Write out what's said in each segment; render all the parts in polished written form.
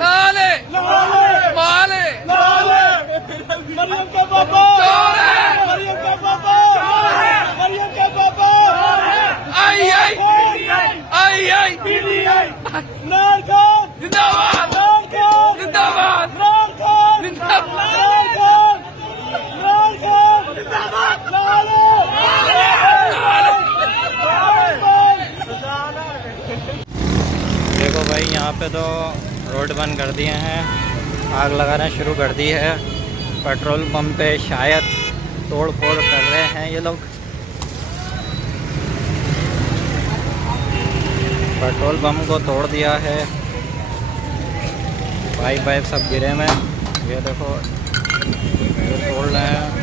लाले माले मरियम का पापा मरियम का पापा मरियम का पापा इमरान खान जिंदाबाद इमरान खान जिंदाबाद इमरान खान जिंदाबाद इमरान खान इमरान खान जिंदाबाद देखो भाई यहाँ पे तो रोड बंद कर दिए हैं, आग लगाना शुरू कर दी है। पेट्रोल पंप पे शायद तोड़ फोड़ कर रहे हैं ये लोग। पेट्रोल पंप को तोड़ दिया है, पाइप वाइप सब गिरे में। ये देखो ये तोड़ रहे हैं।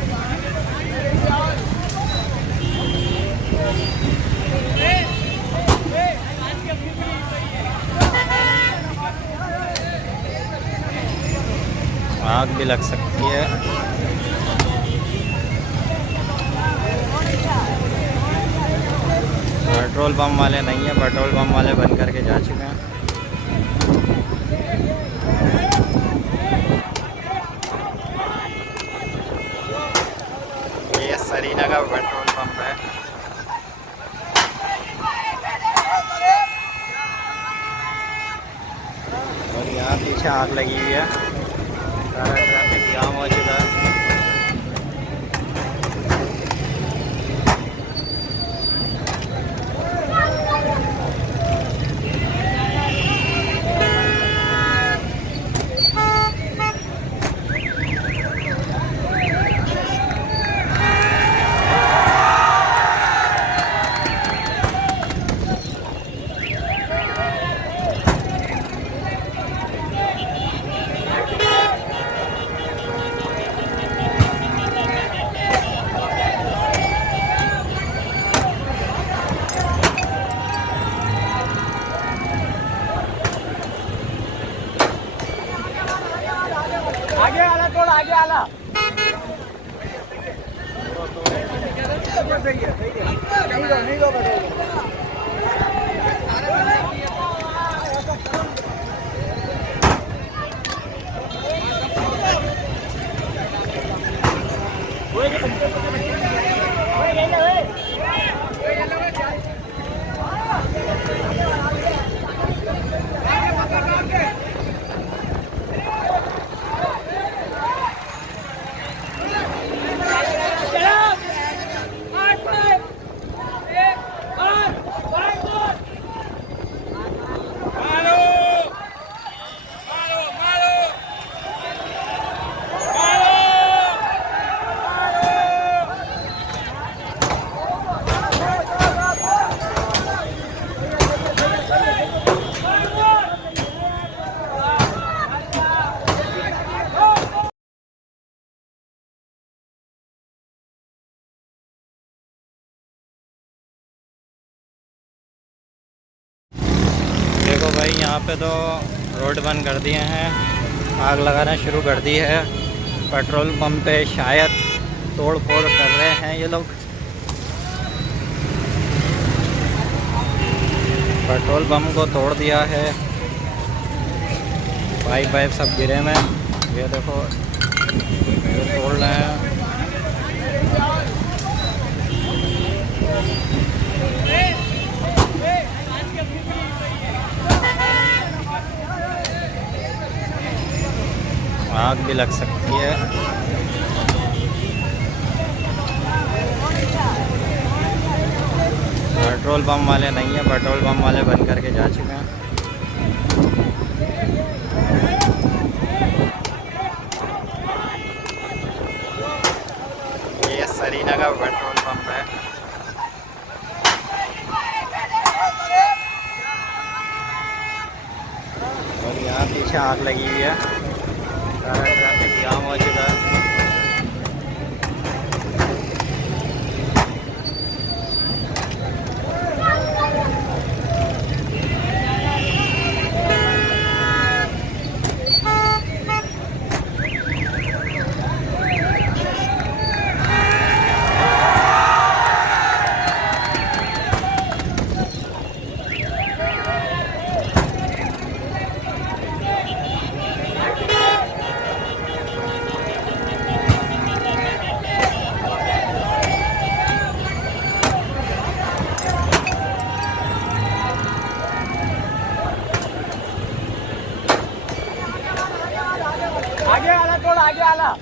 आग भी लग सकती है। पेट्रोल पंप वाले नहीं है, पेट्रोल पंप वाले बंद करके जा चुके हैं। ये सरीना का पेट्रोल पंप है। और यहाँ पीछे आग लगी हुई है, सारा ट्रैफिक जाम हो चुका है। आगे आला थोड़ा आगे आला नहीं दो देखो भाई यहाँ पे तो रोड बंद कर दिए हैं, आग लगाना शुरू कर दी है। पेट्रोल पंप पे शायद तोड़ फोड़ कर रहे हैं ये लोग। पेट्रोल पंप को तोड़ दिया है, पाइप वाइप सब गिरे में। ये देखो ये तोड़ रहे हैं। आग भी लग सकती है। पेट्रोल पंप वाले नहीं है, पेट्रोल पंप वाले बंद करके जा चुके हैं। ये सरीना का पेट्रोल पंप है। और यहाँ पीछे आग लगी हुई है, सारा ट्रैफिक जाम हो चुका है। आगे आला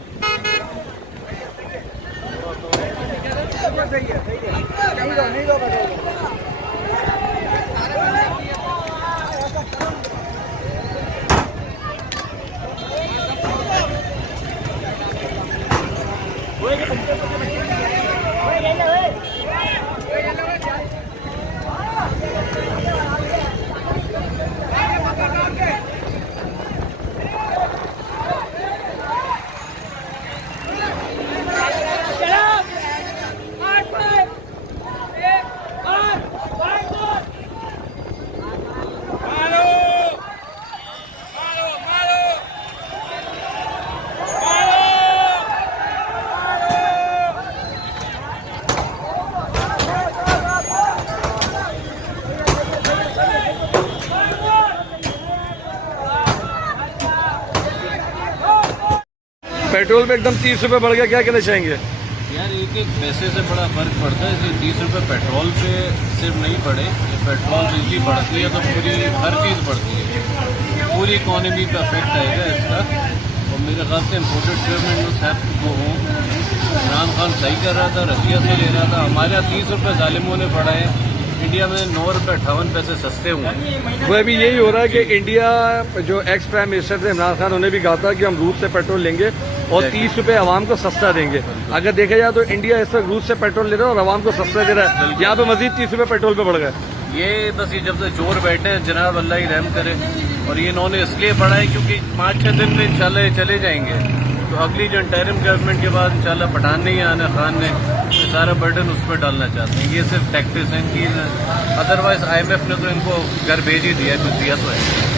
पेट्रोल पे एकदम 30 रुपए बढ़ गया, क्या कहना चाहेंगे? यार एक एक पैसे से बड़ा फर्क पड़ता है। इसलिए 30 रुपये पेट्रोल पे सिर्फ नहीं बढ़े, ये पेट्रोल बिजली बढ़ती है तो पूरी हर चीज़ बढ़ती है, पूरी इकोनॉमी पे अफेक्ट आएगा इसका। और मेरे ख्याल से imported government news have to go home. Imran Khan सही कर रहा था, रशिया से ले रहा था। हमारे यहाँ 30 रुपये जालिमों ने बढ़ाए, इंडिया में 9 रुपये 58 पैसे सस्ते हुए हैं। वो अभी यही हो रहा है कि इंडिया जो एक्स प्राइम मिनिस्टर थे इमरान खान, उन्हें भी कहा था कि हम रूस से पेट्रोल लेंगे और 30 रुपए आवाम को सस्ता देंगे। अगर देखा जाए तो इंडिया इस वक्त रूस से पेट्रोल ले रहा है और आवाम को सस्ता दे रहा है। यहाँ पे मजीद 30 रुपए पेट्रोल पे बढ़ गए। ये बस ये जब से चोर बैठे हैं, जनाब अल्लाह ही रहम करे। और ये इन्होंने इसलिए बढ़ाए क्योंकि 5-6 दिन में इंशाल्लाह ये चले जाएंगे। तो अगली जो इंटरिम गवर्नमेंट के बाद इंशाल्लाह पठान नहीं आना, खान ने ये सारा बर्डन उस पर डालना चाहते हैं। ये सिर्फ टैक्टिस है इनकी, अदरवाइज IMF ने तो इनको घर भेज ही दिया, कुछ दिया तो है।